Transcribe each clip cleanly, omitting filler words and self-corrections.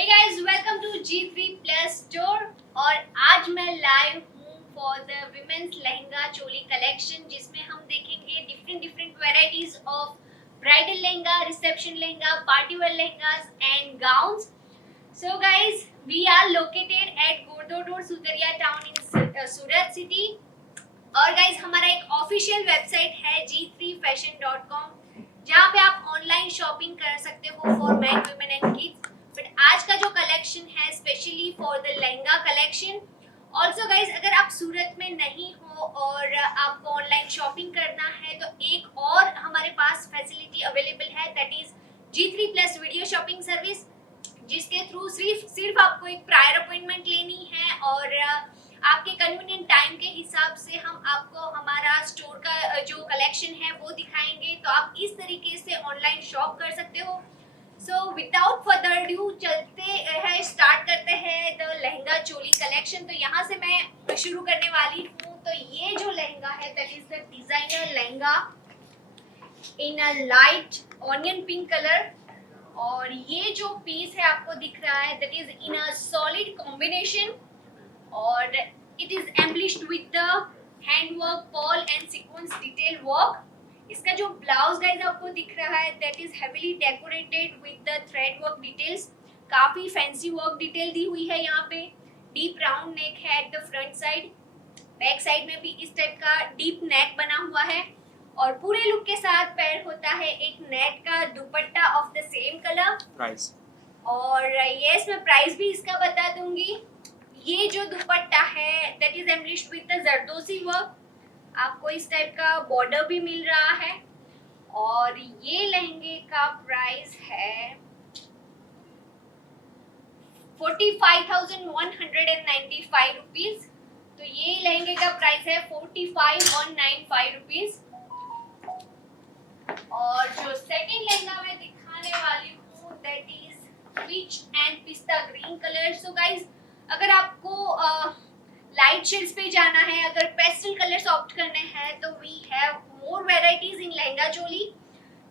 Hey guys, welcome to G3 Plus Store और आज मैं लाइव हूँ for the women's lehenga choli collection जिसमें हम देखेंगे different varieties of bridal lehenga, reception lehenga, party wear lehengas and gowns. So guys, we are located at Gurdwara Road, Sutaria town in Surat city. और guys हमारा एक ऑफिशियल वेबसाइट है g3fashion.com जहाँ पे आप ऑनलाइन शॉपिंग कर सकते हो for man, women and kids. But आज का जो कलेक्शन है specially for the lehenga collection. Also guys अगर आप सूरत में नहीं हो और आपको ऑनलाइन शॉपिंग करना है तो एक और हमारे पास फैसिलिटी अवेलेबल है, that is G3 plus video shopping service, जिसके थ्रू सिर्फ आपको एक प्रायर अपॉइंटमेंट लेनी है और आपके कन्वीनियंट टाइम के हिसाब से हम आपको हमारा स्टोर का जो कलेक्शन है वो दिखाएंगे. तो आप इस तरीके से ऑनलाइन शॉप कर सकते हो. सो विदाउट फर्दर ड्यू चलते हैं, स्टार्ट करते हैं द लहंगा चोली कलेक्शन. तो यहाँ से मैं शुरू करने वाली हूँ. तो ये जो लहंगा है that is the designer lehenga in a light onion pink colour. और ये जो पीस है आपको दिख रहा है that is in a solid combination और it is embellished with the hand work, pearl and sequence detail work. इसका जो ब्लाउज गाइस आपको दिख रहा है that is heavily decorated with the thread work details. काफी फैंसी वर्क डिटेल दी हुई है यहाँ पे. डीप राउंड नेक है at the front side. Back side में भी इस टाइप का डीप नेक बना हुआ है और पूरे लुक के साथ पेयर होता है एक नेट का dupatta of the same colour. Price और यस, मैं प्राइस भी इसका बता दूंगी. ये जो दुपट्टा है that is embellished with the zardozi work. आपको इस टाइप का बॉर्डर भी मिल रहा है और ये लहंगे का प्राइस है 45,195 रुपीज. तो ये लहंगे का प्राइस है 45,195 रुपीज. और जो सेकंड लहंगा मैं दिखाने वाली हूँ दैट इज पीच एंड पिस्ता ग्रीन कलर. सो गाइज अगर आपको लाइट शेड्स पे जाना है, अगर पेस्टल कलर्स ऑप्ट करने हैं तो वी हैव मोर वेराइटीज इन लहंगा चोली.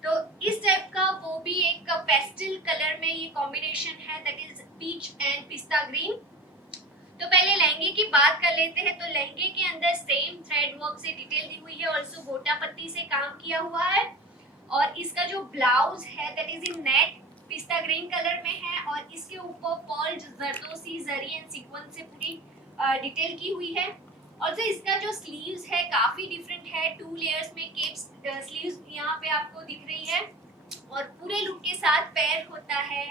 तो इस टाइप का वो भी एक पेस्टल कलर में ये कॉम्बिनेशन है दैट इज पीच एंड पिस्ता ग्रीन. तो पहले लहंगे की बात कर लेते हैं. तो लहंगे के अंदर सेम थ्रेड वर्क से डिटेल दी हुई है, ऑल्सो गोटा पत्ती से काम किया हुआ है. और इसका जो ब्लाउज है दैट इज इन नेट पिस्ता ग्रीन कलर में है और इसके ऊपर pearl, zardozi, zari and sequence से पूरी डिटेल की हुई है. और इसका जो स्लीव्स है काफी डिफरेंट है. 2 लेयर्स में केप स्लीव्स यहाँ पे आपको दिख रही है और पूरे लुक के साथ पेयर होता है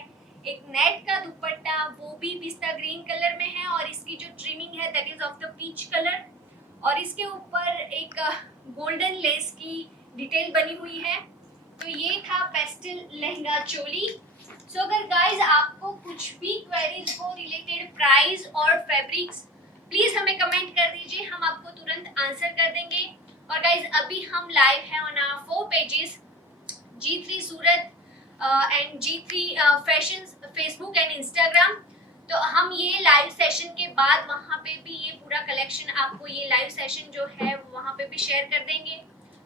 एक नेट का दुपट्टा, वो भी पिस्ता ग्रीन कलर में है और इसकी जो ट्रिमिंग है that is of the peach colour. और इसके ऊपर एक गोल्डन लेस की डिटेल बनी हुई है. तो ये था पेस्टल लहंगा चोली. सो अगर गाइज आपको कुछ भी क्वेरीज हो रिलेटेड प्राइस और फैब्रिक्स, प्लीज हमें कमेंट कर दीजिए, हम आपको तुरंत आंसर कर देंगे. और गाइज अभी हम लाइव हैं on our 4 pages G3 Surat and G3 fashion Facebook and Instagram. तो हम ये लाइव सेशन के बाद वहाँ पे भी ये पूरा कलेक्शन आपको ये लाइव सेशन जो है वहाँ पे भी शेयर कर देंगे.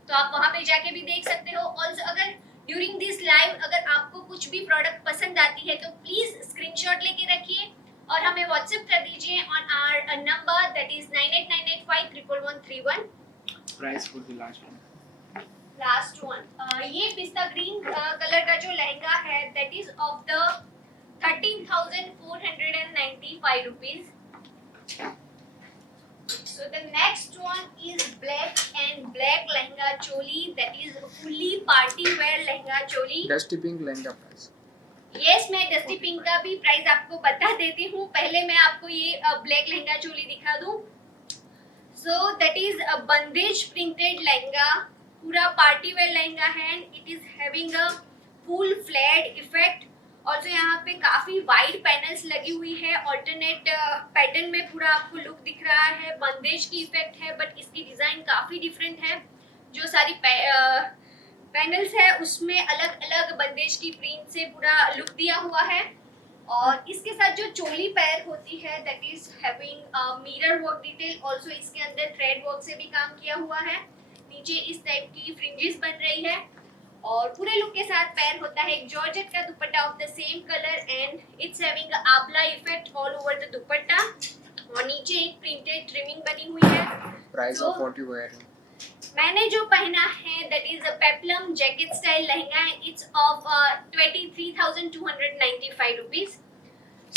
तो आप वहाँ पे जाके भी देख सकते हो. ऑल्सो अगर ड्यूरिंग दिस लाइव अगर आपको कुछ भी प्रोडक्ट पसंद आती है तो प्लीज स्क्रीनशॉट लेके रखिए और हमें व्हाट्सएप कर दीजिए on our number that is 9898511131. Price for the last one. ये पिस्ता ग्रीन कलर का जो लहंगा है that is of the 13,495 rupees. So the next one is black and black lehenga choli, that is fully party wear lehenga choli. Dusty pink lehenga price. Yes, मैं dusty pink का भी price आपको बता देती हूँ. पहले मैं आपको ये ब्लैक लहंगा चोली दिखा दूँ. So that is a bandhej printed lehenga, पूरा पार्टी वेयर लहंगा है. It is having a full flat effect. और यहाँ पे काफी वाइड पैनल्स लगी हुई है. ऑल्टरनेट पैटर्न में पूरा आपको लुक दिख रहा है. बंदेज की इफेक्ट है बट इसकी डिजाइन काफी डिफरेंट है. जो सारी पैनल्स है उसमें अलग अलग बंदेज की प्रिंट से पूरा लुक दिया हुआ है. और इसके साथ जो चोली पैर होती है that is having mirror work detail. Also इसके अंदर थ्रेड वर्क से भी काम किया हुआ है. नीचे इस टाइप की फ्रिंजेस बन रही है और पूरे लुक के साथ पैर होता है एक जॉर्जेट का dupatta of the same colour and it's having आंवला effect all over the dupatta और नीचे एक प्रिंटेड ट्रिमिंग बनी हुई है। Price So, of what you wearing? मैंने जो पहना है that is a peplum jacket style lehenga है। It's of 23,295 rupees.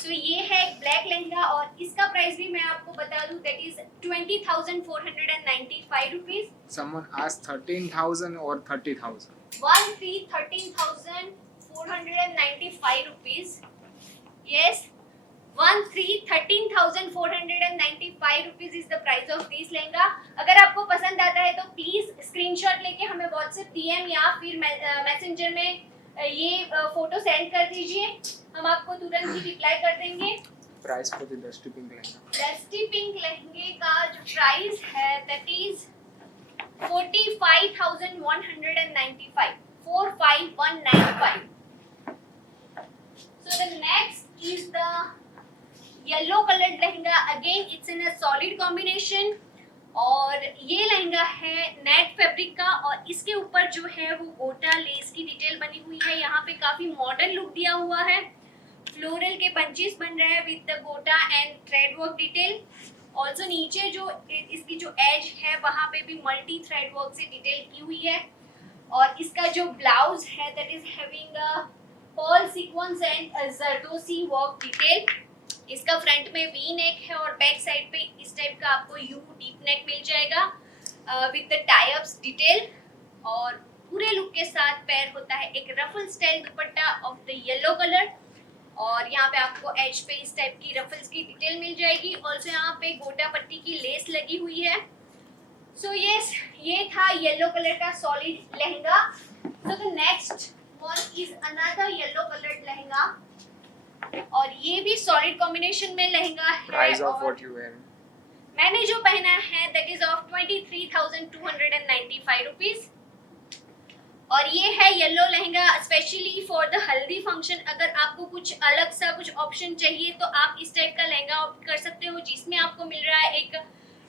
सो ये है एक ब्लैक लहंगा और इसका प्राइस भी मैं आपको बता दूं that is 20,495 rupees. Someone asked 13,000 or 30,000. 13,495 rupees. Yes, 13,495 rupees is the price of this lehenga. अगर आपको पसंद आता है तो प्लीज स्क्रीनशॉट लेके हमें व्हाट्सएप डीएम या फिर मैसेंजर में ये फोटो सेंड कर दीजिए, हम आपको तुरंत ही रिप्लाई कर देंगे। Price for the dusty pink lehenga. Dusty pink लहंगे का जो प्राइस है that is 45,195, 45,195। So the next is the yellow colored lehenga. Again it's in a solid combination और ये लहंगा है नेट फैब्रिक का और इसके ऊपर जो है वो गोटा लेस की डिटेल बनी हुई है। यहाँ पे काफी मॉडर्न लुक दिया हुआ है, फ्लोरल के बंचेस बन रहे हैं with the gota and thread work detail. Also नीचे जो इसकी जो एज है वहाँ पे भी मल्टी थ्रेड वर्क से डिटेल की हुई है और इसका जो ब्लाउज है that is having a pearl sequence and zardozi work detail. इसका फ्रंट में वी नेक है और बैक साइड पे इस टाइप का आपको यू डीप नेक मिल जाएगा with the tie ups detail और पूरे लुक के साथ पेयर होता है एक ruffle style dupatta of the yellow colour और यहाँ पे आपको एज पे इस टाइप की रफल्स की डिटेल मिल जाएगी। ऑल्सो यहाँ पे गोटा पट्टी की लेस लगी हुई है। सो यस, ये था येलो कलर का solid lehenga. So the next one is another yellow coloured lehenga और ये भी सॉलिड कॉम्बिनेशन में लहंगा है। Price of और what you wearing? मैंने जो पहना है दैट इज ऑफ 23,295 रुपीज और ये है yellow lehenga specially for the हल्दी फंक्शन। अगर आपको कुछ अलग सा कुछ ऑप्शन चाहिए तो आप इस टाइप का लहंगा ऑप्ट कर सकते हो जिसमें आपको मिल रहा है एक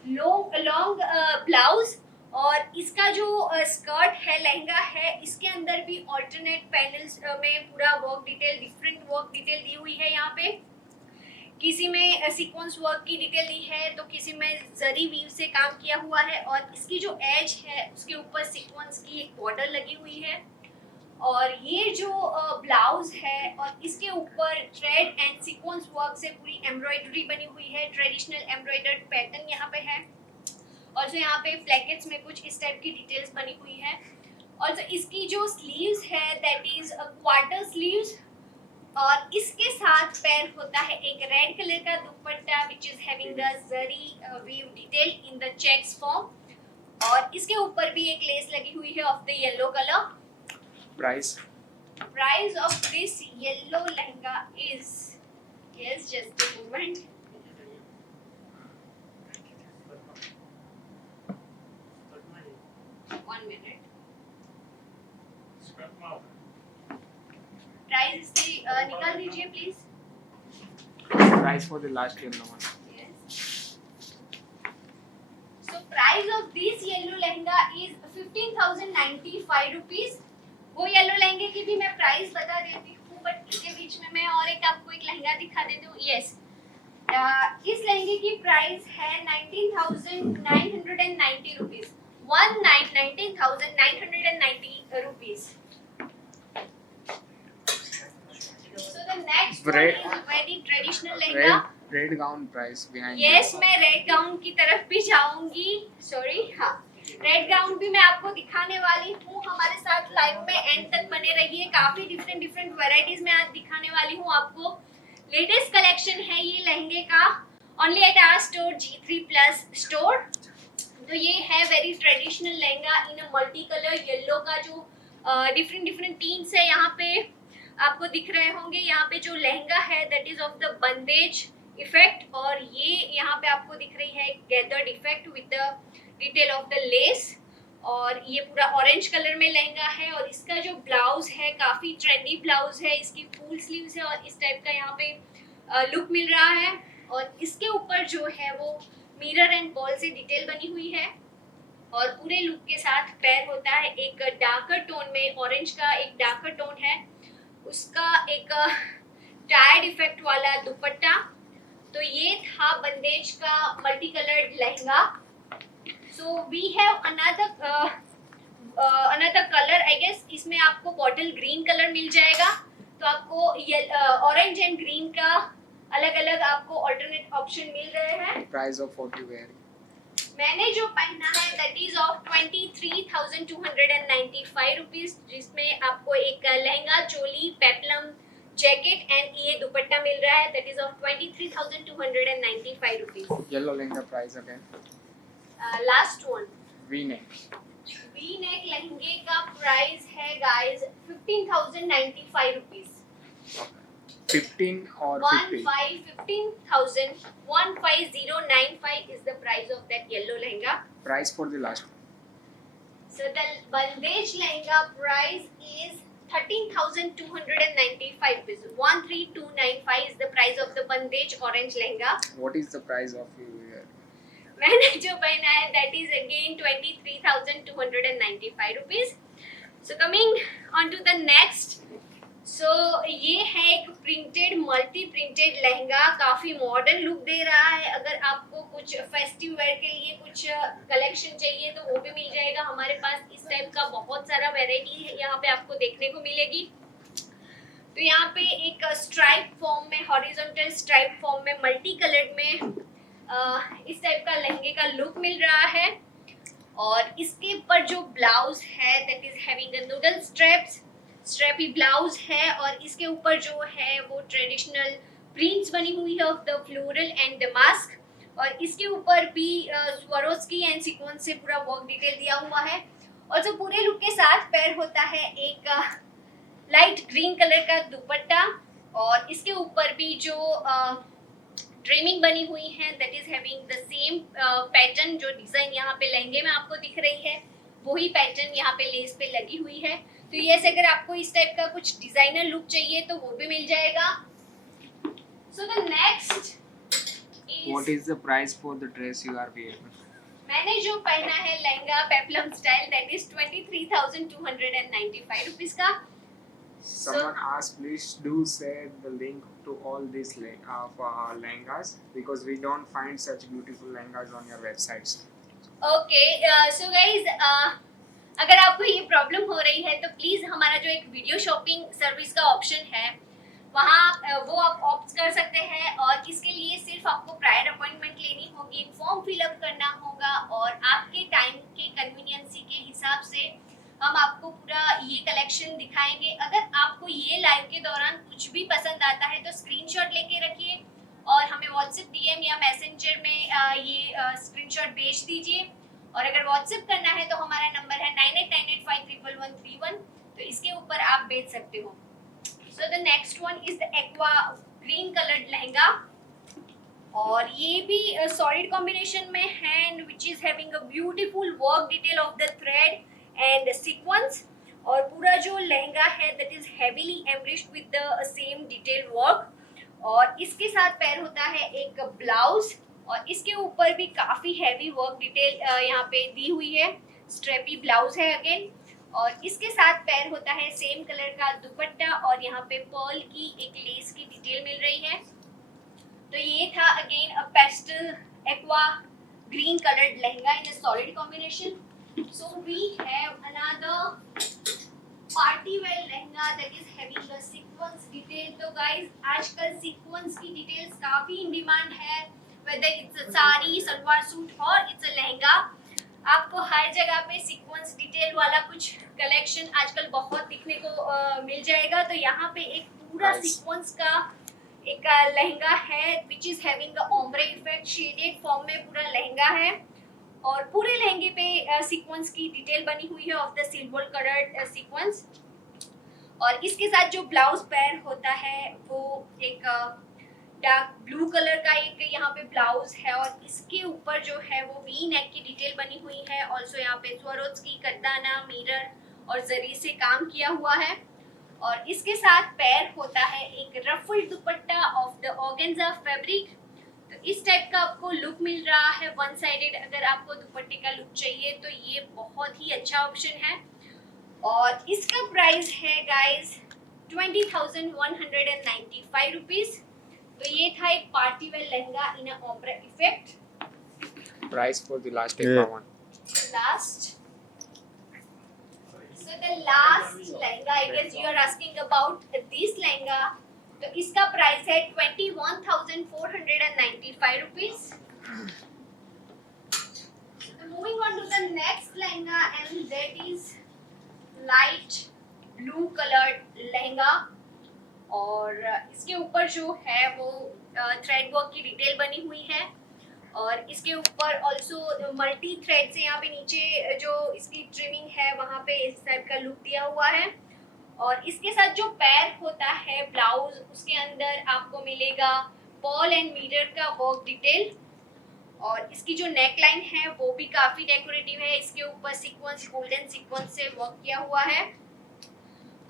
लॉन्ग ब्लाउज और इसका जो स्कर्ट है लहंगा है इसके अंदर भी ऑल्टरनेट पैनल्स में पूरा work detail different work detail दी हुई है। यहाँ पे किसी में सीक्वेंस वर्क की डिटेल दी है तो किसी में जरी वीव से काम किया हुआ है और इसकी जो एज है उसके ऊपर सीक्वेंस की एक बॉर्डर लगी हुई है और ये जो ब्लाउज है और इसके ऊपर थ्रेड एंड सीक्वेंस वर्क से पूरी एम्ब्रॉयडरी बनी हुई है। ट्रेडिशनल एम्ब्रॉयडर्ड पैटर्न यहाँ पे है और जो यहाँ पे प्लेकेट्स में कुछ इस टाइप की डिटेल्स बनी हुई है और जो इसकी जो स्लीव्स है दैट इज क्वार्टर स्लीव्स और इसके साथ पैर होता है एक रेड कलर का dupatta which is having the zari weave detail in the checks form और इसके ऊपर भी एक लेस लगी हुई है of the yellow colour. Price? Price of this yellow lehenga is, yes, just a moment. One minute. Price इससे निकाल दीजिए please. Price for the last yellow one. Yes. So price of this yellow lehenga is 15,095 rupees. वो yellow लहंगे की भी मैं price बता देती हूँ बट इसके बीच में मैं और एक आपको एक लहंगा दिखा देती हूँ। यस, इस लहंगे की प्राइस है 19,990 rupees. 19,990 rupees. So the next one Red- is very traditional lehenga. Red gown price behind yes, you. मैं रेड गाउन की तरफ भी जाऊंगी। सॉरी, हाँ, रेड गाउन भी मैं आपको दिखाने वाली हूँ। हमारे साथ लाइव में एंड तक बने रहिए। काफी डिफरेंट वैरायटीज में आज दिखाने वाली हूँ आपको। लेटेस्ट कलेक्शन है ये लहंगे का only at our store G3+ store. तो ये है very traditional lehenga in a multi colour yellow का जो डिफरेंट टीन्स है यहाँ पे आपको दिख रहे होंगे। यहाँ पे जो लहंगा है that is of the bandhej effect और ये यहाँ पे आपको दिख रही है gathered effect with the detail of the lace और ये पूरा ऑरेंज कलर में लहंगा है और इसका जो ब्लाउज है काफी ट्रेंडी ब्लाउज है। इसकी फुल स्लीव्स है और इस टाइप का यहाँ पे लुक मिल रहा है और इसके ऊपर जो है वो मिरर एंड बॉल से डिटेल बनी हुई है और पूरे लुक के साथ पेयर होता है एक डार्कर टोन में, ऑरेंज का एक डार्कर टोन है, उसका एक टायर्ड इफेक्ट वाला दुपट्टा। तो ये था बंदेज का multi coloured lehenga. So we have another colour, I guess इसमें आपको बॉटल ग्रीन कलर मिल जाएगा। तो आपको ऑरेंज एंड ग्रीन का अलग अलग आपको ऑल्टरनेट ऑप्शन मिल रहे हैं। Price of what you wearing? मैंने जो पहना है दैट इज ऑफ 23,295 रुपीज, जिसमें आपको एक लहंगा, चोली, पेप्लम, जैकेट एंड ये दुपट्टा मिल रहा है that is of 23,295 rupees. Yellow lehenga price again. Last one V-neck. V neck लहंगे का प्राइस है guys 15,095 rupees. 15 or 50? 15,095 is the price of that yellow lehenga. Price for the last one. So the bandage lehenga price is 13,295 rupees. 13,295 is the price of the bandage orange lehenga. What is the price of you wear? मैंने जो पहना है that is again 23,295 rupees. So coming on to the next. So ये है एक printed, multi printed lehenga, काफी modern look दे रहा है। अगर आपको कुछ फेस्टिव वेयर के लिए कुछ कलेक्शन चाहिए तो वो भी मिल जाएगा हमारे पास। इस टाइप का बहुत सारा वेराइटी यहाँ पे आपको देखने को मिलेगी। तो यहाँ पे एक स्ट्राइप फॉर्म में, हॉरिजॉन्टल स्ट्राइप फॉर्म में, मल्टी कलर्ड में इस टाइप का लहंगे का लुक मिल रहा है। और इसके ऊपर जो ब्लाउज है that is having a noodle strappy blouse है, और इसके ऊपर जो है वो ट्रेडिशनल प्रिंट्स बनी हुई है of the floral and the mask, और इसके ऊपर भी स्वरोस्की एंड सीक्वेंस से पूरा वर्क डिटेल दिया हुआ है। और जो पूरे लुक के साथ पेयर होता है एक लाइट ग्रीन कलर का दुपट्टा, और इसके ऊपर भी जो ट्रिमिंग बनी हुई है that is having the same pattern, जो डिजाइन यहाँ पे लहंगे में आपको दिख रही है वही पैटर्न यहाँ पे लेस पे लगी हुई है। तो ये अगर आपको इस टाइप का कुछ डिजाइनर लुक चाहिए तो वो भी मिल जाएगा। सो the next What is the price for the dress you are wearing? मैंने जो पहना है lehenga peplum style that is 23,295 rupees का। Someone asked, please do share the link to all these lehengas because we don't find such beautiful lehengas on your websites. Okay so guys, अगर आपको ये problem हो रही है तो प्लीज हमारा जो एक वीडियो शॉपिंग सर्विस का ऑप्शन है वहाँ वो आप ऑप्ट कर सकते हैं, और इसके लिए सिर्फ आपको प्रायर अपॉइंटमेंट लेनी होगी, फॉर्म फिलअप करना होगा, और आपके टाइम के कन्वीनियंसी के हिसाब से हम आपको पूरा ये कलेक्शन दिखाएंगे। अगर आपको ये लाइव के दौरान कुछ भी पसंद आता है तो स्क्रीनशॉट लेके रखिए और हमें व्हाट्सएप डीएम या मैसेंजर में ये स्क्रीनशॉट भेज दीजिए। और अगर व्हाट्सएप करना है तो हमारा नंबर है 9898511131, तो इसके ऊपर आप भेज सकते हो। So the next one is the aqua green coloured lehenga, और ये भी सॉलिड कॉम्बिनेशन में है and which is having a beautiful work detail of the thread and sequence, और पूरा जो लहंगा है that is heavily embellished with the same detail work, और इसके साथ पेयर होता है एक ब्लाउज, और इसके ऊपर भी काफी हैवी वर्क डिटेल यहाँ पे दी हुई है, स्ट्रेपी ब्लाउज है अगेन, और इसके साथ पेयर होता है सेम कलर का दुपट्टा, और यहाँ पे पर्ल की एक लेस की डिटेल मिल रही है। तो ये था again a pastel aqua green coloured lehenga in a solid combination. So we have another party wear lehenga that is having a sequence detail. तो गाइस आजकल सीक्वेंस की डिटेल्स काफी इन डिमांड है, whether it's a sari, salwar suit और it's a lehenga, आपको हर जगह पे sequence detail वाला कुछ कलेक्शन आजकल बहुत दिखने को मिल जाएगा। तो यहाँ पे एक पूरा सीक्वेंस का एक लहंगा है which is having a ombre effect, shaded form में पूरा लहंगा है, और पूरे लहंगे पे सीक्वेंस की डिटेल बनी हुई है of the silver coloured sequence, और इसके साथ जो ब्लाउज पेयर होता है वो एक डार्क ब्लू कलर का एक यहाँ पे ब्लाउज है, और इसके ऊपर जो है वो वी नेक की डिटेल बनी हुई है। ऑल्सो यहाँ पे स्वरोज्की, कड्डाना, मिरर और जरी से काम किया हुआ है, और इसके साथ पेयर होता है एक ruffle dupatta of the organza fabric. तो इस टाइप का आपको लुक मिल रहा है वन साइडेड। अगर आपको दुपट्टे का लुक चाहिए तो ये बहुत ही अच्छा ऑप्शन है। और इसका प्राइस है गाइस 20,195 रुपीज। तो ये था एक party wear lehenga in a opera effect. Price for the last one. Last. So the last lehenga, I guess you are asking about this lehenga. तो इसका प्राइस है 21,495 rupees. So moving on to the next lehenga, and that is light blue colored lehenga. और इसके ऊपर जो है वो thread work की डिटेल बनी हुई है और इसके ऊपर ऑल्सो मल्टी थ्रेड से यहाँ पे नीचे जो इसकी ट्रिमिंग है वहाँ पे इस टाइप का लुक दिया हुआ है। और इसके साथ जो पैर होता है ब्लाउज, उसके अंदर आपको मिलेगा पर्ल एंड मिरर का वर्क डिटेल। और इसकी जो नेक लाइन है वो भी काफी डेकोरेटिव है। इसके ऊपर सीक्वेंस, गोल्डन सीक्वेंस से वर्क किया हुआ है।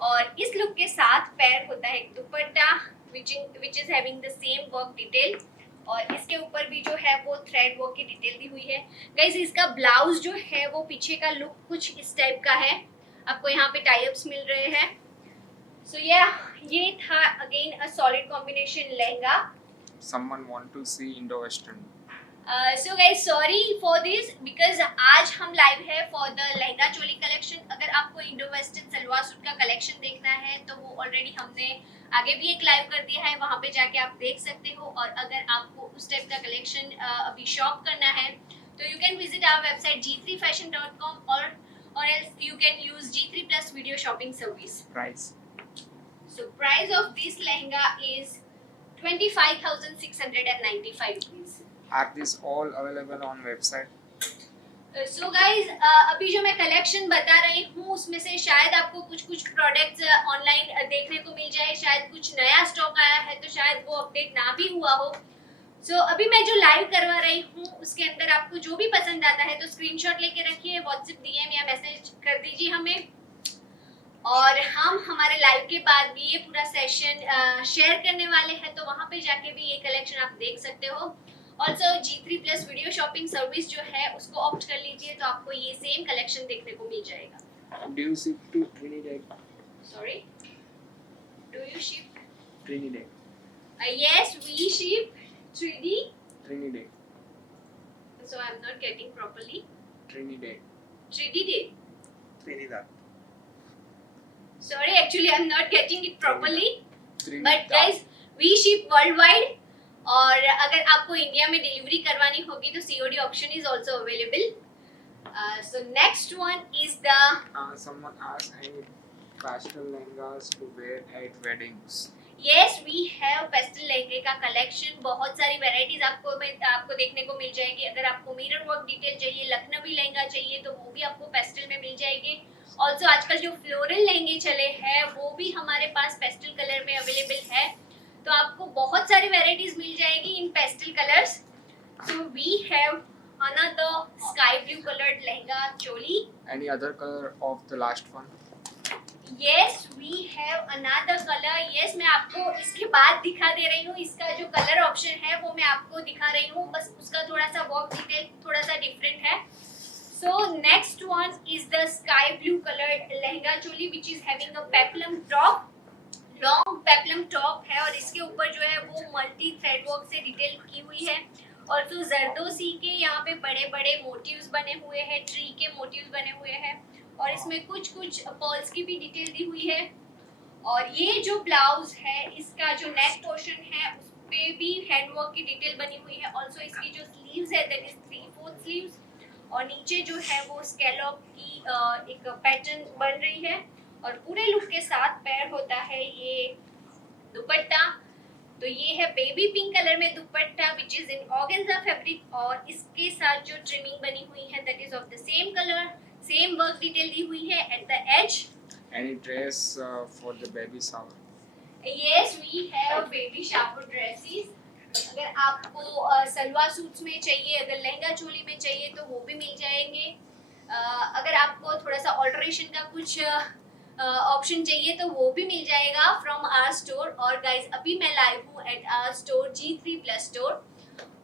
और इस लुक के साथ पैर होता है एक दुपट्टा which is having the same work detail. और इसके ऊपर भी जो है वो थ्रेड वर्क की डिटेल दी हुई है। गाइस इसका ब्लाउज जो है वो पीछे का लुक कुछ इस टाइप का है। आपको यहाँ पे टाई अप्स मिल रहे हैं। सो ये था again a solid combination lehenga. Someone want to see Indo-Western. So guys sorry for this because आज हम लाइव है for the lehenga choli collection. अगर आपको इंडो वेस्टर्न सलवार सूट का कलेक्शन देखना है तो वो ऑलरेडी हमने आगे भी एक लाइव कर दिया है, वहाँ पे जाके आप देख सकते हो। और अगर आपको उस टाइप का कलेक्शन अभी शॉप करना है तो you can visit our website g3fashion.com or else you can use G3 Plus video shopping service. Price. So price of this lehenga is 25,695 rupees. Are these all available on website? So guys अभी जो मैं collection बता रही हूँ उसमें से शायद आपको कुछ प्रोडक्ट्स ऑनलाइन देखने को मिल जाए, शायद कुछ नया स्टॉक आया है तो शायद वो अपडेट ना भी हुआ हो। सो अभी मैं जो लाइव करवा रही हूँ उसके अंदर आपको जो भी पसंद आता है तो स्क्रीनशॉट लेके रखिए, व्हाट्सएप डीएम या मैसेज कर दीजिए हमें। और हम हमारे लाइव के बाद भी ये पूरा सेशन शेयर करने वाले हैं तो वहाँ पे जाके भी ये कलेक्शन आप देख सकते हो। Also G3 Plus video shopping service जो है उसको ऑप्ट कर लीजिए तो आपको ये सेम कलेक्शन देखने को मिल जाएगा। Do you ship to Trinidad? Sorry, do you ship? Trinidad. Yes, we ship 3D. Trinidad. So I'm not getting properly. Trinidad. 3D day. Trinidad. Sorry, actually I'm not getting it properly. Trinidad. But guys, we ship worldwide. और अगर आपको India में delivery करवानी होगी तो COD option is also available. So next one is the Someone asked, I need pastel lehengas to wear at weddings. Yes we have pastel लहंगे का collection. बहुत सारी वैरायटीज आपको देखने को मिल जाएगी। अगर आपको मिरर वर्क डिटेल चाहिए, लखनवी लहंगा चाहिए तो वो भी आपको पेस्टल में मिल जाएंगे। ऑल्सो आजकल जो फ्लोरल लहंगे चले हैं वो भी हमारे पास पेस्टल कलर में अवेलेबल है तो आपको बहुत सारी वैरायटीज मिल जाएगी in pastel colours. So we have another sky blue coloured lehenga choli. Any other color of the last one? Yes we have another colour. Yes मैं आपको इसके बाद दिखा दे रही हूँ। इसका जो कलर ऑप्शन है वो मैं आपको दिखा रही हूँ, बस उसका थोड़ा सा वर्क डिटेल थोड़ा सा डिफरेंट है। So next one is the sky blue coloured lehenga choli which is having a peplum top. Long peplum top है और इसके ऊपर जो है वो मल्टी थ्रेड वर्क से डिटेल की हुई है। और तो जरदोसी के यहाँ पे बड़े बड़े मोटिव्स बने हुए हैं, ट्री के मोटिव्स बने हुए हैं और इसमें कुछ पर्ल्स की भी डिटेल दी हुई है। और ये जो ब्लाउज है इसका जो नेक पोर्शन है उस पे भी हैंडवर्क की डिटेल बनी हुई है। ऑल्सो इसकी जो स्लीव्स है दैट इज 3/4 स्लीव्स और नीचे जो है वो स्कैलॉप की एक पैटर्न बन रही है। और पूरे लुक के साथ पैर होता है ये दुपट्टा। तो ये है बेबी पिंक कलर में dupatta which is in organza fabric और इसके साथ जो ट्रिमिंग बनी हुई है that is of the same colour, same work detail दी हुई है at the edge. Any dress for the baby shower? Yes we have baby shower dresses. अगर आपको सलवार सूट्स में चाहिए, अगर लहंगा चोली में चाहिए तो वो भी मिल जाएंगे। अगर आपको थोड़ा सा ऑल्टरेशन का कुछ ऑप्शन चाहिए तो वो भी मिल जाएगा फ्रॉम आवर स्टोर। और गाइज अभी मैं लाइव हूँ at our store G3 Plus store.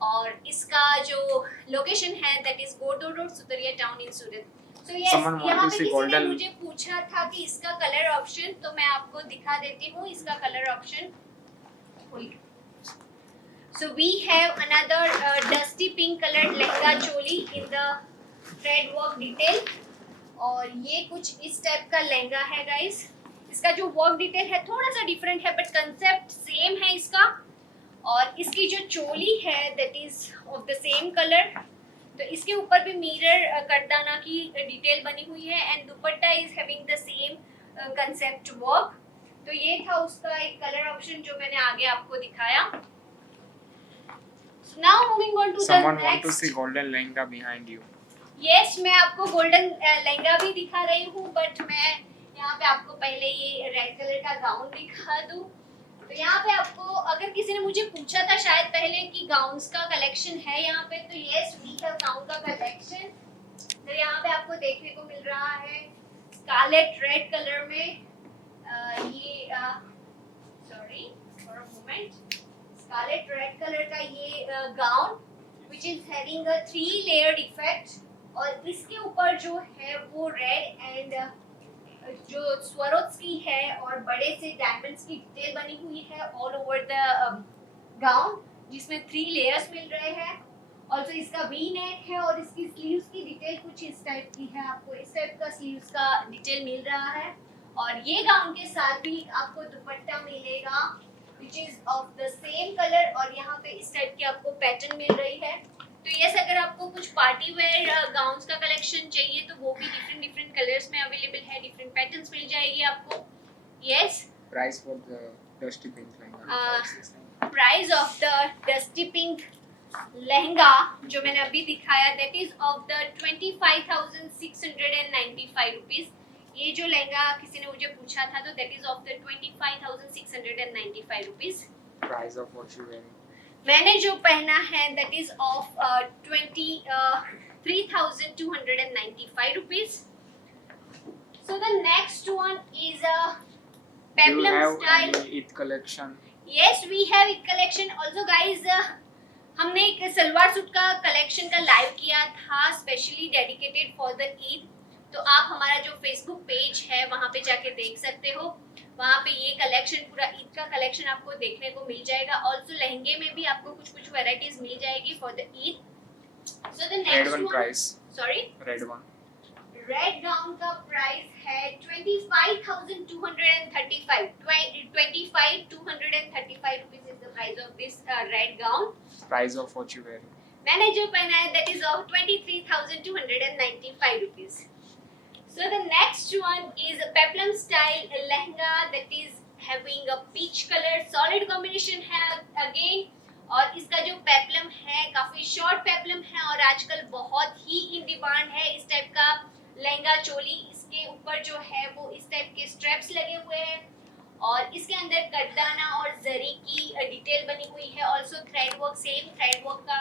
और इसका जो लोकेशन है that is Ghod Dod road, Sutariya town in Surat. So yes, Someone want यहाँ to पे see किसी ने golden- मुझे पूछा था कि इसका कलर ऑप्शन, तो मैं आपको दिखा देती हूँ इसका colour option. So we have another dusty pink colored lehenga choli in the thread work detail, और ये कुछ इस टाइप का लहंगा है गाइस। इसका जो वर्क डिटेल है थोड़ा सा डिफरेंट है बट कंसेप्ट सेम है इसका, और इसकी जो चोली है that is of the same colour. तो इसके ऊपर भी मिरर करदाना की डिटेल बनी हुई है and dupatta is having the same concept work. तो ये था उसका एक कलर ऑप्शन जो मैंने आगे आपको दिखाया। Now moving on to Someone the want to next. see golden lehenga behind you. Yes, मैं आपको गोल्डन लहंगा भी दिखा रही हूँ, बट मैं यहाँ पे आपको पहले ये रेड कलर का गाउन दिखा दूँ। तो यहाँ पे आपको, अगर किसी ने मुझे पूछा था शायद पहले कि गाउन्स का कलेक्शन है यहाँ पे, तो यस वी हैव गाउन का कलेक्शन। तो यहाँ पे आपको देखने को मिल रहा है स्कारलेट रेड कलर में ये sorry for a moment, scarlet red colour का ये gown which is having a 3 layered effect, और इसके ऊपर जो है वो रेड एंड जो स्वरोत्सकी है और बड़े से डायमंड्स की डिटेल बनी हुई है ऑल ओवर द गाउन, जिसमें 3 लेयर्स मिल रहे हैं। ऑल्सो इसका वी नेक है और इसकी स्लीव्स की डिटेल कुछ इस टाइप की है, आपको इस टाइप का स्लीव्स का डिटेल मिल रहा है। और ये गाउन के साथ भी आपको दुपट्टा मिलेगा which is of the same color, और यहाँ पे इस टाइप की आपको पैटर्न मिल रही है। तो यस, अगर आपको कुछ पार्टी वेयर गाउन्स का कलेक्शन चाहिए तो वो भी डिफरेंट कलर्स में अवेलेबल है, डिफरेंट पैटर्न्स मिल जाएगी आपको। Yes, Price for the dusty pink lehenga. Price of the dusty pink lehenga जो मैंने अभी दिखाया that is of the 25,695 rupees. ये जो लहंगा किसी ने मुझे पूछा था तो that is of the 25,695 rupees. Price of what you wearing. मैंने जो पहना है that is of 23,295 rupees. So the next one is a Do you peplum have style. any Eid collection? Yes, we have a collection also guys. हमने एक salwar suit का collection का live किया था specially dedicated for the Eid. तो आप हमारा जो फेसबुक पेज है वहाँ पे जाके देख सकते हो, वहाँ पे ये कलेक्शन पूरा ईद का कलेक्शन आपको देखने को मिल जाएगा। ऑल्सो लहंगे में भी आपको कुछ वैरायटीज मिल जाएगी for the Eid. So the Red next one one, price. Sorry, Red one. Red gown का प्राइस है 25,235 rupees is the price of this red gown. Price of what you wearing. मैंने जो पहना है that is of 23,295 rupees. So the next one is peplum style lehenga that is having a peach colour, solid combination है again, और इसका जो peplum है काफी शॉर्ट पेप्लम है और आजकल बहुत ही इन डिमांड है इस टाइप का लहंगा चोली। इसके ऊपर जो है वो इस टाइप के स्ट्रैप्स लगे हुए हैं और इसके अंदर कटदाना और जरी की डिटेल बनी हुई है। Also thread work, same thread work का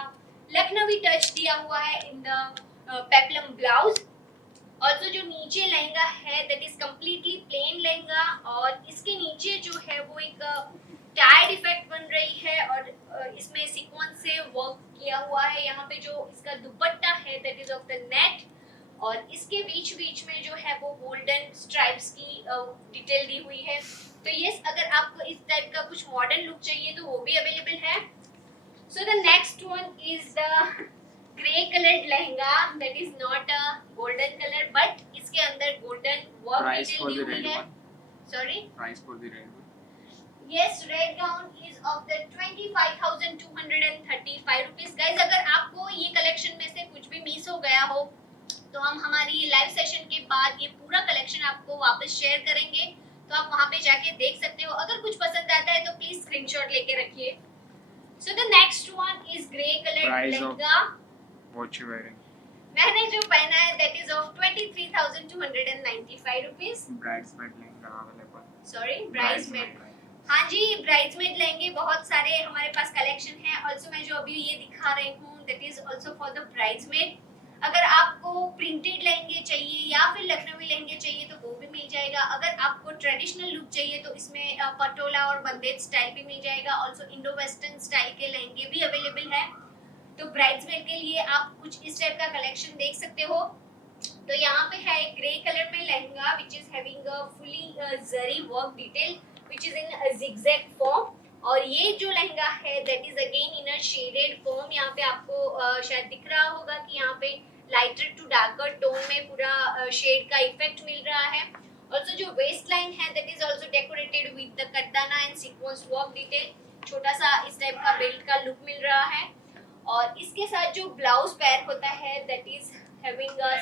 लखनवी टच दिया हुआ है in the peplum blouse. Also जो नीचे लहंगा है that is completely plain lehenga और इसके नीचे जो है वो एक टाइड इफेक्ट बन रही है और इसमें सीक्वेंस से वर्क किया हुआ है। यहाँ पे जो इसका दुपट्टा है that is of the net और इसके बीच बीच में जो है वो गोल्डन स्ट्राइप्स की डिटेल दी हुई है। तो यस, अगर आपको इस टाइप का कुछ मॉडर्न लुक चाहिए तो वो भी अवेलेबल है। सो the next one is the grey coloured lehenga that is not a golden colour but इसके अंदर golden work Price for detail the दी हुई red है। one. Sorry, Price for the red one. yes, red gown is of the 25,235 rupees। guys, अगर आपको ये collection में से कुछ भी मिस हो गया हो तो हम हमारी लाइव सेशन के बाद ये पूरा कलेक्शन आपको वापस शेयर करेंगे, तो आप वहाँ पे जाके देख सकते हो। अगर कुछ पसंद आता है तो प्लीज स्क्रीनशॉट लेके रखिए। सो the next one is grey colour Price of- lehenga. What you wearing? मैंने जो पहना है that is of 23,295 rupees. Bridesmaid lehenga available. Sorry, bridesmaid. lehenga. हाँ जी, ब्राइड्समेड लहंगे बहुत सारे हमारे पास कलेक्शन है। ऑल्सो मैं जो अभी ये दिखा रही हूँ that is also for the bridesmaid. अगर आपको प्रिंटेड लहंगे चाहिए या फिर लखनवी लहंगे चाहिए तो वो भी मिल जाएगा। अगर आपको ट्रेडिशनल लुक चाहिए तो इसमें पटोला और बंदेज स्टाइल भी मिल जाएगा। ऑल्सो इंडो वेस्टर्न स्टाइल के लहंगे भी अवेलेबल है। तो ब्राइड्समेड के लिए आप कुछ इस टाइप का कलेक्शन देख सकते हो। तो यहाँ पे है एक ग्रे कलर में lehenga which is having a fully zari work detail which is in a zigzag form. और ये जो लहंगा है that is again in a shaded form. यहाँ पे आपको शायद दिख रहा होगा कि यहाँ पे लाइटर टू डार्कर टोन में पूरा शेड का इफेक्ट मिल रहा है। ऑल्सो जो वेस्ट लाइन है that is also decorated with the katdana and sequence work detail. छोटा सा इस टाइप का बेल्ट का लुक मिल रहा है। और इसके साथ जो ब्लाउज पैर होता है that is having a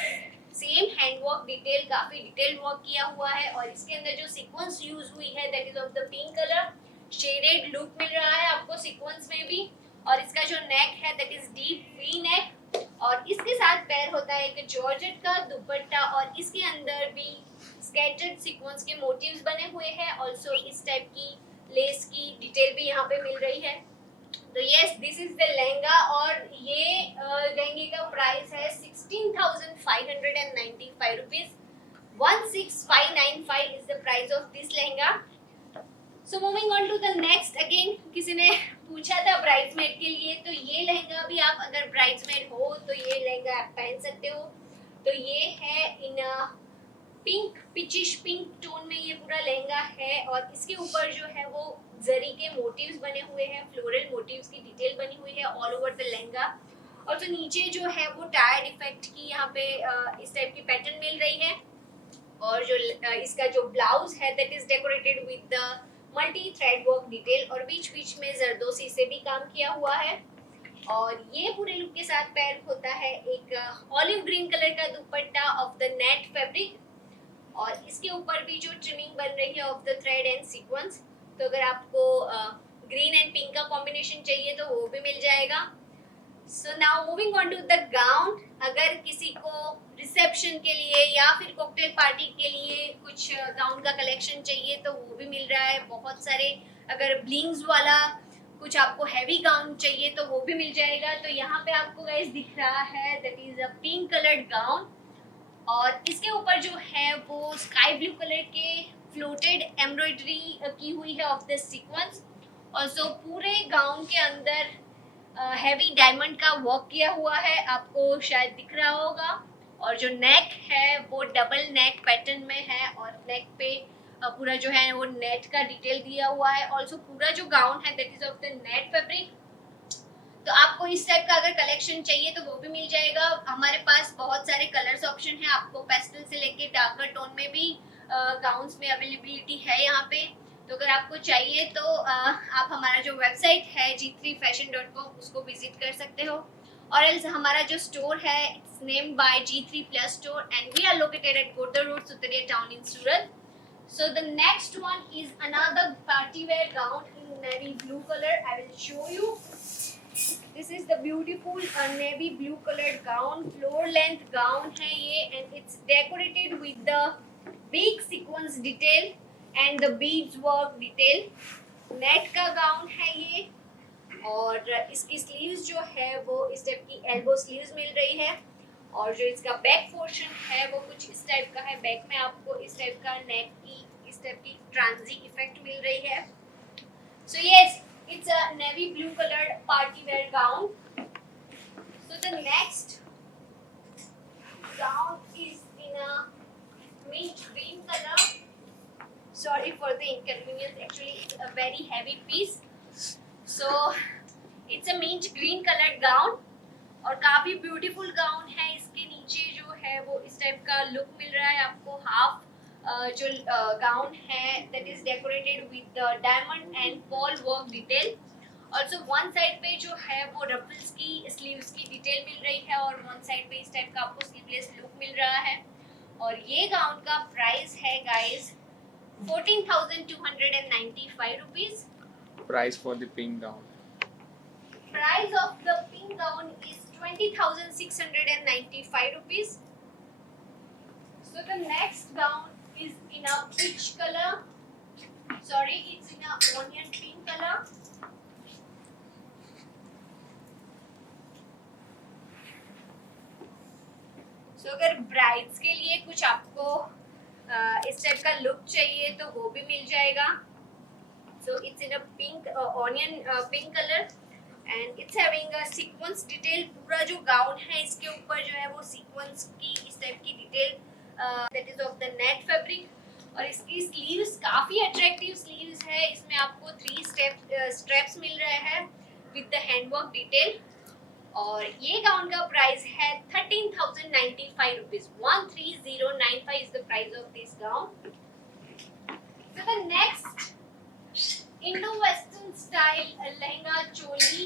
same hand work detail, काफी डिटेल वर्क किया हुआ है। और इसके अंदर जो सीक्वेंस यूज हुई है that is of the pink colour. Shaded look मिल रहा है आपको सीक्वेंस में भी। और इसका जो नेक है that is deep V neck. और इसके साथ पैर होता है एक जॉर्जेट का दुपट्टा और इसके अंदर भी स्केटर्ड सीक्वेंस के मोटिव्स बने हुए हैं। ऑल्सो इस टाइप की लेस की डिटेल भी यहाँ पे मिल रही है। तो yes this is the lehenga और ये लहंगे का प्राइस है 16,595 rupees. 16,595 is the price of this lehenga. So moving on to the next, again किसी ने पूछा था ब्राइड्समेड के लिए, तो ये लहंगा भी आप अगर ब्राइड्समेड हो तो ये लहंगा आप पहन सकते हो। तो ये है इन पिंक पिचिश पिंक टोन में ये पूरा लहंगा है। और इसके ऊपर जो है वो जरी के मोटिव्स बने हुए हैं, फ्लोरल मोटिव्स की डिटेल बनी हुई है ऑल ओवर द लहंगा। और जो नीचे जो है वो टायर्ड इफेक्ट की यहाँ पे इस टाइप की पैटर्न मिल रही है। और जो इसका जो ब्लाउज है that is decorated with the multi thread work detail और बीच बीच में जरदोसी से भी काम किया हुआ है। और ये पूरे लुक के साथ पैर होता है एक ऑलिव ग्रीन कलर का dupatta of the net fabric. और इसके ऊपर भी जो ट्रिमिंग बन रही है of the thread and sequence. तो अगर आपको ग्रीन एंड पिंक का कॉम्बिनेशन चाहिए तो वो भी मिल जाएगा। So now moving on to the gown. अगर किसी को रिसेप्शन के लिए या फिर कॉकटेल पार्टी के लिए कुछ गाउन का कलेक्शन चाहिए तो वो भी मिल रहा है बहुत सारे। अगर ब्लिंग्स वाला कुछ आपको हैवी गाउन चाहिए तो वो भी मिल जाएगा। तो यहाँ पे आपको गाइस दिख रहा है that is a pink coloured gown. और इसके ऊपर जो है वो स्काई ब्लू कलर के फ्लोटेड एम्ब्रॉयडरी की हुई है ऑफ दिस सीक्वेंस। और सो पूरे गाउन के अंदर हैवी डायमंड का वर्क किया हुआ है, आपको शायद दिख रहा होगा। और जो नेक है वो डबल नेक पैटर्न में है और नेक पे पूरा जो है वो नेट का डिटेल दिया हुआ है। ऑल्सो पूरा जो गाउन है that is of the net fabric. तो आपको इस टाइप का अगर कलेक्शन चाहिए तो वो भी मिल जाएगा। हमारे पास बहुत सारे कलर्स ऑप्शन है, आपको पेस्टल से लेके डार्कर टोन में भी गाउन्स में अवेलेबिलिटी है यहाँ पे। तो अगर आपको चाहिए तो आप हमारा जो वेबसाइट है g3fashion.com उसको विजिट कर सकते हो। और एल्स हमारा जो स्टोर है it's named by G3 Plus Store and we are located at Godar Road, Sutaria town in Surat. So the next one is another party wear gown in navy blue color. I will show you. This is the beautiful navy blue colored gown, floor length gown है ये and it's decorated with the big sequence detail and the beads work detail. Net का gown है ये। और इसकी sleeves जो है वो इस टाइप की एल्बो स्लीव्स मिल रही है। और जो इसका बैक पोर्शन है वो कुछ इस टाइप का है। बैक में आपको इस टाइप का नेक की इस टाइप की ट्रांजी इफेक्ट मिल रही है। So yes it's a navy blue colored party wear gown. So the next gown is in a mint green color. Sorry for the inconvenience, actually it's a very heavy piece. So it's a mint green colored gown और काफी beautiful gown है। इसके नीचे जो है वो इस type का लुक मिल रहा है आपको। हाफ जो गाउन है that is decorated with diamond and pearl work detail. Also one side पे जो है वो रफल्स की स्लीव्स की डिटेल मिल रही है और वन साइड पे इस टाइप का आपको स्लीवलेस लुक मिल रहा है। और ये गाउन का प्राइस है guys 14,295 rupees. Price for the pink gown. Price of the pink gown is 20,695 rupees. So the next gown is in a peach color. Sorry, it's in a onion pink color. So अगर brides के लिए कुछ आपको इस type का look चाहिए तो वो भी मिल जाएगा। So it's in a pink onion pink color and it's having a sequence detail. पूरा जो गाउन है इसके ऊपर जो है वो सीक्वेंस की इस टाइप की detail, that is of the net fabric. और इसकी स्लीव्स काफी अट्रैक्टिव स्लीव्स है। इसमें आपको 3 स्ट्रेप्स मिल रहे हैं विद द हैंडवर्क डिटेल। और ये गाउन का प्राइस है 13,095 rupees. 13095 is the price of this gown. So the next Indo western style lehenga choli.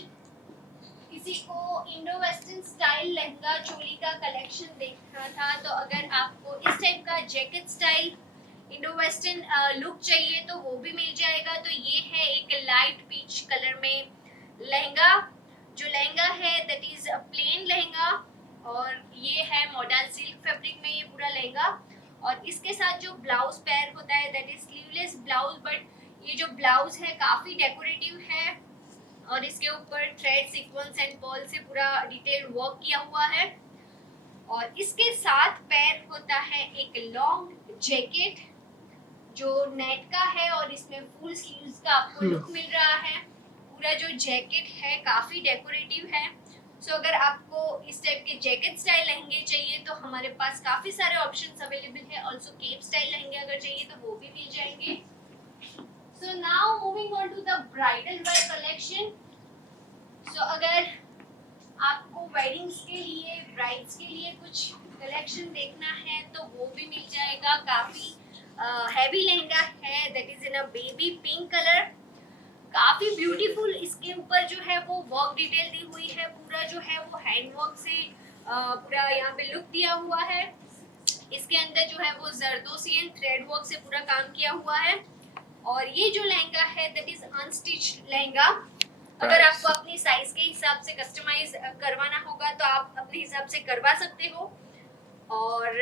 किसी को Indo western style lehenga choli का कलेक्शन देखना था तो अगर आपको इस टाइप का jacket style Indo western look चाहिए तो वो भी मिल जाएगा। तो ये है एक लाइट पीच कलर में लहंगा। जो लहंगा है that is a plain lehenga और ये है मॉडल सिल्क फैब्रिक में ये पूरा लहंगा। और इसके साथ जो ब्लाउज पेयर होता है that is sleeveless blouse, but ये जो ब्लाउज है काफी डेकोरेटिव है और इसके ऊपर थ्रेड सीक्वेंस एंड पर्ल से पूरा डिटेल वर्क किया हुआ है। और इसके साथ पेयर होता है एक लॉन्ग जैकेट जो नेट का है और इसमें फुल स्लीव्स का आपको लुक मिल रहा है। पूरा जो जैकेट है काफी डेकोरेटिव है। सो अगर आपको इस टाइप के जैकेट स्टाइल लहंगे चाहिए तो हमारे पास काफी सारे ऑप्शंस अवेलेबल है। ऑल्सो केप स्टाइल लहंगे अगर चाहिए तो वो भी मिल जाएंगे। So now moving on to the bridal wear collection. So अगर आपको वेडिंग्स के लिए ब्राइड्स के लिए कुछ कलेक्शन देखना है तो वो भी मिल जाएगा। काफी हैवी लहंगा है that is in a baby pink colour. काफी ब्यूटीफुल इसके ऊपर जो है वो वर्क डिटेल दी हुई है। पूरा जो है वो हैंड वर्क से पूरा यहाँ पे लुक दिया हुआ है। इसके अंदर जो है वो जरदोसी थ्रेड वर्क से पूरा काम किया हुआ है। और ये जो लहंगा है दैट इज अनस्टिच लहंगा। अगर आपको अपनी साइज के हिसाब से कस्टमाइज करवाना होगा तो आप अपने हिसाब से करवा सकते हो। और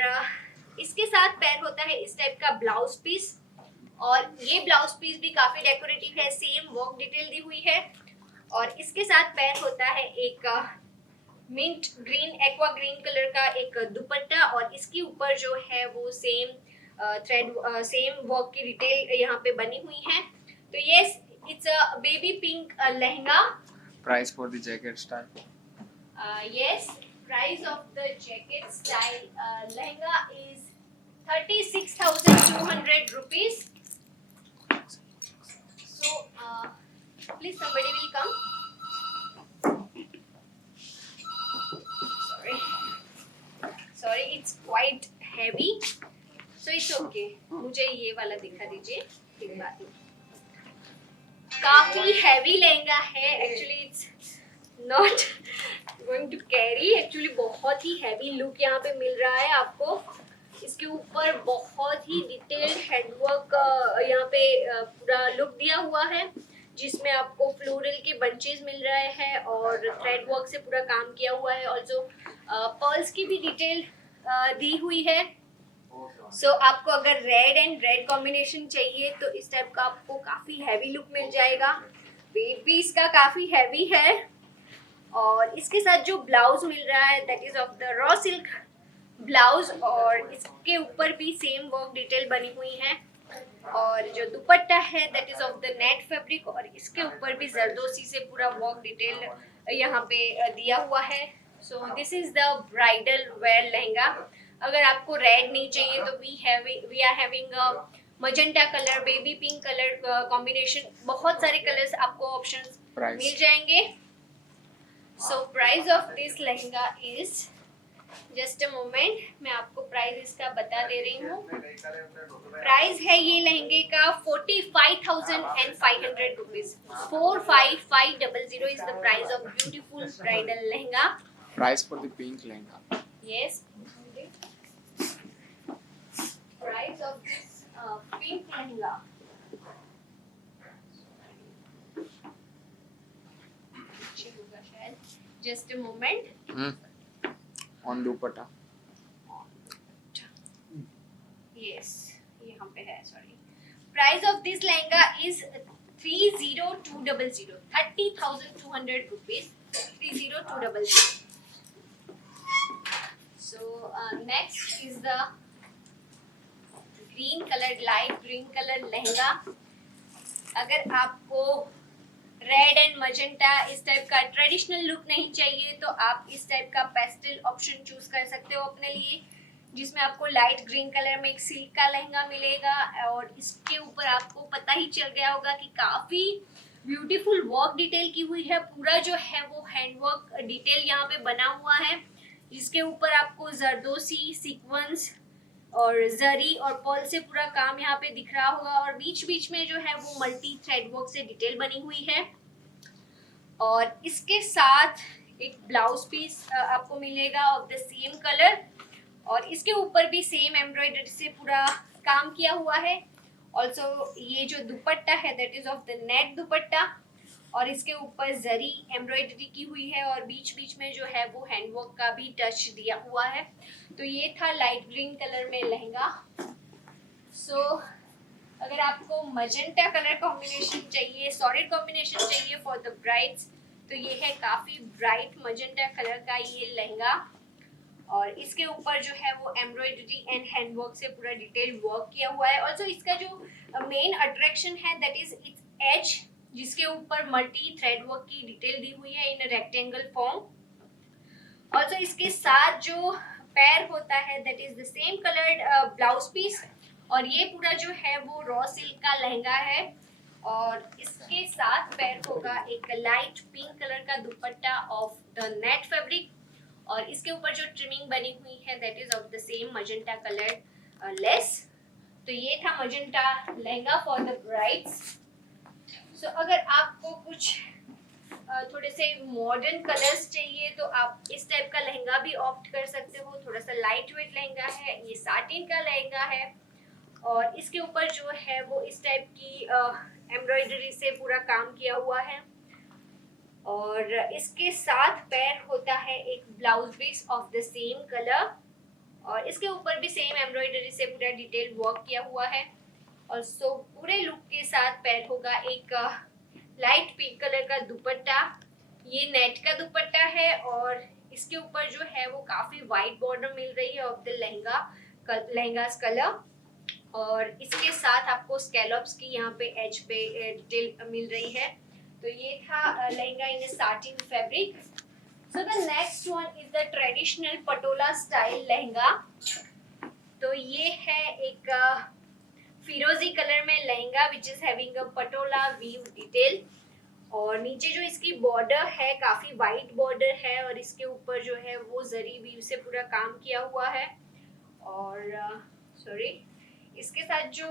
इसके साथ पेयर होता है इस टाइप का ब्लाउज पीस और ये ब्लाउज पीस भी काफी डेकोरेटिव है, सेम वर्क डिटेल दी हुई है। और इसके साथ पेयर होता है एक mint green aqua green colour का एक दुपट्टा और इसके ऊपर जो है वो सेम थ्रेड सेम वर्क की डिटेल यहाँ पे बनी हुई है। तो ये it's a baby pink lehenga. Price for the jacket style. Yes, price of the jacket style lehenga is 36,200 rupees. So, please somebody will come. Sorry, it's quite heavy. So it's okay. मुझे ये वाला दिखा दीजिए। दिखा दो। काफी हैवी लहंगा है। Actually it's not going to carry. Actually बहुत ही हैवी लुक यहाँ पे मिल रहा है आपको। इसके ऊपर बहुत ही डिटेल्ड हैंडवर्क यहाँ पे पूरा लुक दिया हुआ है जिसमें आपको फ्लोरल के बंचेस मिल रहे हैं और थ्रेड वर्क से पूरा काम किया हुआ है। ऑल्सो पर्ल्स की भी डिटेल दी हुई है। सो आपको अगर रेड एंड रेड कॉम्बिनेशन चाहिए तो इस टाइप का आपको काफी हैवी लुक मिल जाएगा। वेट भी इसका काफी हैवी है। और इसके साथ जो ब्लाउज मिल रहा है that is of the raw silk blouse और इसके ऊपर भी सेम वर्क डिटेल बनी हुई है। और जो दुपट्टा है that is of the net fabric और इसके ऊपर भी जरदोसी से पूरा वर्क डिटेल यहाँ पे दिया हुआ है। So this is the bridal wear lehenga. अगर आपको रेड नहीं चाहिए तो we are having magenta colour, baby pink colour combination, बहुत सारे कलर्स आपको ऑप्शंस मिल जाएंगे। So price of this lehenga is just a moment, मैं आपको प्राइस इसका बता दे रही हूँ। प्राइस है ये लहंगे का 45,500 rupees. 45,500 is the price of beautiful bridal lehenga. Price for the pink lehenga. Yes. Price of this pink lehenga. Just a moment. On dupatta. Yes, यहाँ पे है, sorry. Price of this lehenga is 30,200. 30,200 rupees. 30,200. So next is the green color, light green color lehenga. अगर आपको red and magenta इस type का traditional look नहीं चाहिए तो आप इस टाइप का पेस्टल ऑप्शन चूज कर सकते हो अपने लिए, जिसमें आपको लाइट ग्रीन कलर में एक सिल्क का लहंगा मिलेगा और इसके ऊपर आपको पता ही चल गया होगा कि काफी ब्यूटीफुल वर्क डिटेल की हुई है। पूरा जो है वो हैंडवर्क डिटेल यहाँ पे बना हुआ है, जिसके ऊपर आपको जरदोसी सीक्वेंस और जरी और पर्ल से पूरा काम यहाँ पे दिख रहा होगा और बीच बीच में जो है वो मल्टी थ्रेड वर्क से डिटेल बनी हुई है। और इसके साथ एक ब्लाउज पीस आपको मिलेगा ऑफ द सेम कलर और इसके ऊपर भी सेम एम्ब्रॉयडरी से पूरा काम किया हुआ है। ऑल्सो ये जो दुपट्टा है that is of the net दुपट्टा और इसके ऊपर जरी एम्ब्रॉयडरी की हुई है और बीच बीच में जो है वो हैंडवर्क का भी टच दिया हुआ है। तो ये था लाइट ग्रीन कलर में लहंगा। सो अगर आपको मजेंटा कलर कॉम्बिनेशन चाहिए, सॉलिड कॉम्बिनेशन चाहिए फॉर द ब्राइड्स, तो ये है काफी ब्राइट मजेंटा कलर का ये लहंगा और इसके ऊपर जो है वो एम्ब्रॉयडरी एंड हैंडवर्क से पूरा डिटेल वर्क किया हुआ है। ऑल्सो इसका जो मेन अट्रैक्शन है दैट इज इट्स एज, जिसके ऊपर मल्टी थ्रेड वर्क की डिटेल दी हुई है इन रेक्टेंगल फॉर्म। ऑल्सो इसके साथ जो पैर होता है that is the same coloured blouse piece और ये पूरा जो है वो रॉ सिल्क का लहंगा है और इसके साथ पैर होगा एक लाइट पिंक कलर का dupatta of the net fabric और इसके ऊपर जो ट्रिमिंग बनी हुई है that is of the same magenta colour lace. तो ये था magenta lehenga for the brides. So अगर आपको कुछ थोड़े से मॉडर्न कलर्स चाहिए तो आप इस टाइप का लहंगा भी ऑप्ट कर सकते हो। थोड़ा सा लाइट वेट लहंगा है, ये साटिन का लहंगा है और इसके ऊपर जो है वो इस टाइप की एम्ब्रॉयडरी से पूरा काम किया हुआ है और इसके साथ पैर होता है एक blouse piece of the same colour और इसके ऊपर भी सेम एम्ब्रॉयडरी से पूरा डिटेल वर्क किया हुआ है। और सो पूरे लुक के साथ पैर होगा एक लाइट पिंक कलर का दुपट्टा, ये नेट का दुपट्टा है और इसके ऊपर जो है वो काफी वाइट बॉर्डर मिल रही है ऑफ द लहंगास कलर और इसके साथ आपको स्कैलॉप्स की यहाँ पे एज पे डिटेल मिल रही है। तो ये था lehenga in satin fabric. So the next one is the traditional patola style lehenga. तो ये है एक फिरोजी कलर में lehenga which is having a patola weave detail और नीचे जो इसकी बॉर्डर है काफी वाइट बॉर्डर है और इसके ऊपर जो है वो जरी वीव से पूरा काम किया हुआ है और सॉरी इसके साथ जो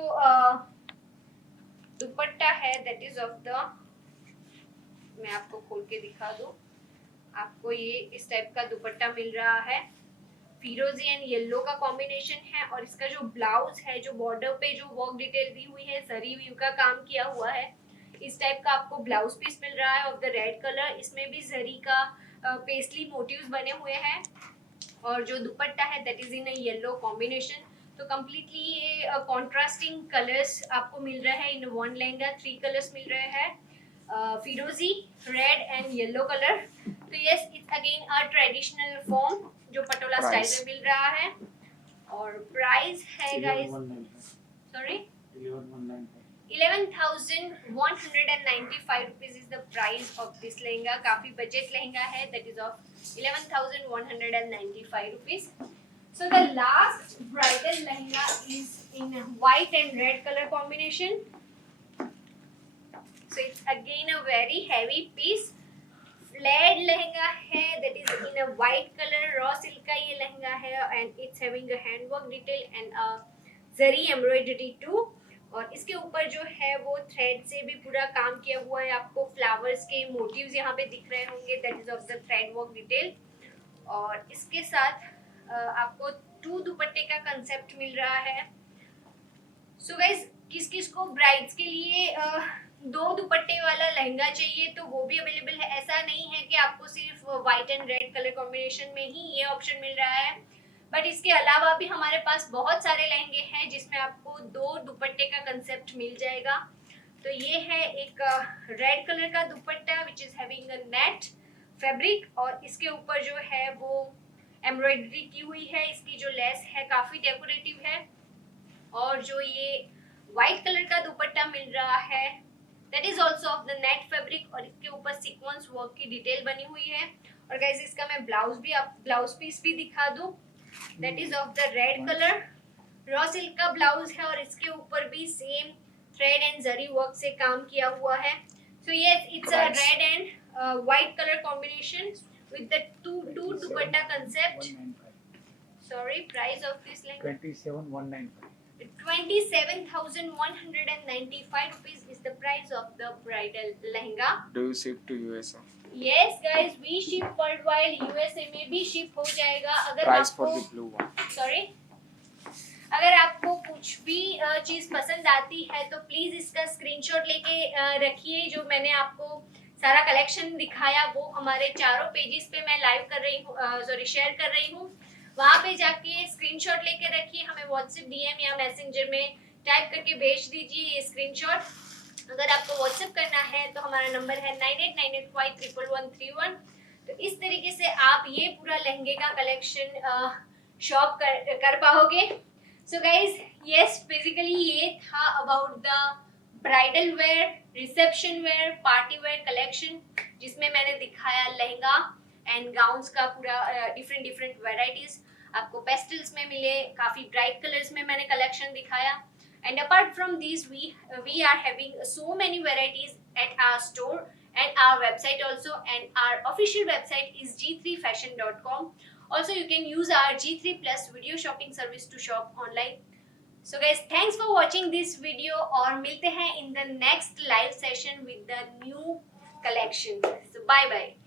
दुपट्टा है दैट इज ऑफ द, मैं आपको खोल के दिखा दूं, आपको ये इस टाइप का दुपट्टा मिल रहा है, फिरोजी एंड येलो का कॉम्बिनेशन है और इसका जो ब्लाउज है जो बॉर्डर पे जो वर्क डिटेल दी हुई है जरी वीव का काम किया हुआ है, इस टाइप का आपको ब्लाउज पीस मिल रहा है ऑफ द रेड कलर। इसमें भी जरी का पेस्टली मोटिव्स बने हुए हैं और जो दुपट्टा है that is in a yellow combination. तो कम्प्लीटली ये कॉन्ट्रास्टिंग कलर्स आपको मिल रहे हैं इन वन लहंगा, 3 कलर्स मिल रहे हैं, फिरोजी, रेड एंड येलो कलर। तो yes it's again a traditional form जो पटोला स्टाइल में मिल रहा है और प्राइस है guys, sorry 11,195 rupees is the price of this lehenga। काफी बजट लहंगा है, that is of 11,195 rupees। So the last bridal lehenga is in white and red color combination। So it's again a very heavy piece, flat lehenga है that is in a white color, raw silk का ये लहंगा है and it's having a handwork detail and a zari embroidery too। और इसके ऊपर जो है वो थ्रेड से भी पूरा काम किया हुआ है, आपको फ्लावर्स के मोटिव्स यहाँ पे दिख रहे होंगे that is of the thread work detail. और इसके साथ आपको 2 दुपट्टे का कंसेप्ट मिल रहा है। सो गाइस किस किस को ब्राइड्स के लिए 2 दुपट्टे वाला लहंगा चाहिए तो वो भी अवेलेबल है। ऐसा नहीं है कि आपको सिर्फ white and red colour combination में ही ये ऑप्शन मिल रहा है, बट इसके अलावा भी हमारे पास बहुत सारे लहंगे हैं जिसमें आपको 2 दुपट्टे का कंसेप्ट मिल जाएगा। तो ये है एक रेड कलर का dupatta which is having a net fabric और इसके ऊपर जो है वो एम्ब्रॉयडरी की हुई है, इसकी जो लेस है काफी डेकोरेटिव है। और जो ये व्हाइट कलर का दुपट्टा मिल रहा है that is also of the net fabric और इसके ऊपर सीक्वेंस वर्क की डिटेल बनी हुई है। और गाइस इसका मैं ब्लाउज पीस भी दिखा दूं, that is of the red colour, raw silk का ब्लाउज है और इसके ऊपर भी same thread and zari work से काम किया हुआ है। So yes, it's a red and white colour combination with the two dupatta concept. Sorry, price of this lehenga 27,195. 27,195 rupees is the price of the bridal lehenga. Do you ship to USA? Yes guys, we ship worldwide, USA में भी ship हो जाएगा। अगर Price for आपको the blue one. Sorry, अगर आपको कुछ भी चीज पसंद आती है तो प्लीज इसका स्क्रीनशॉट लेके रखिए। जो मैंने आपको सारा कलेक्शन दिखाया वो हमारे चारों पेजेस पे मैं लाइव कर रही हूँ, सॉरी शेयर कर रही हूँ। वहाँ पे जाके स्क्रीनशॉट लेके रखिए, हमें व्हाट्सएप डीएम या मैसेंजर में टाइप करके भेज दीजिए ये स्क्रीनशॉट। अगर आपको व्हाट्सएप करना है तो हमारा नंबर है 9898511131। तो इस तरीके से आप ये पूरा लहंगे का कलेक्शन शॉप कर पाओगे। सो गाइज यस, बेसिकली ये था about the bridal wear, reception wear, party wear collection, जिसमें मैंने दिखाया लहंगा एंड गाउन्स का पूरा डिफरेंट वेराइटीज। आपको पेस्टल्स में मिले, काफी ब्राइट कलर्स में मैंने कलेक्शन दिखाया। And apart from this we are having so many varieties at our store and our website also, and our official website is g3fashion.com. Also you can use our G3 Plus video shopping service to shop online. So guys, thanks for watching this video और मिलते हैं in the next live session with the new collection. So bye bye.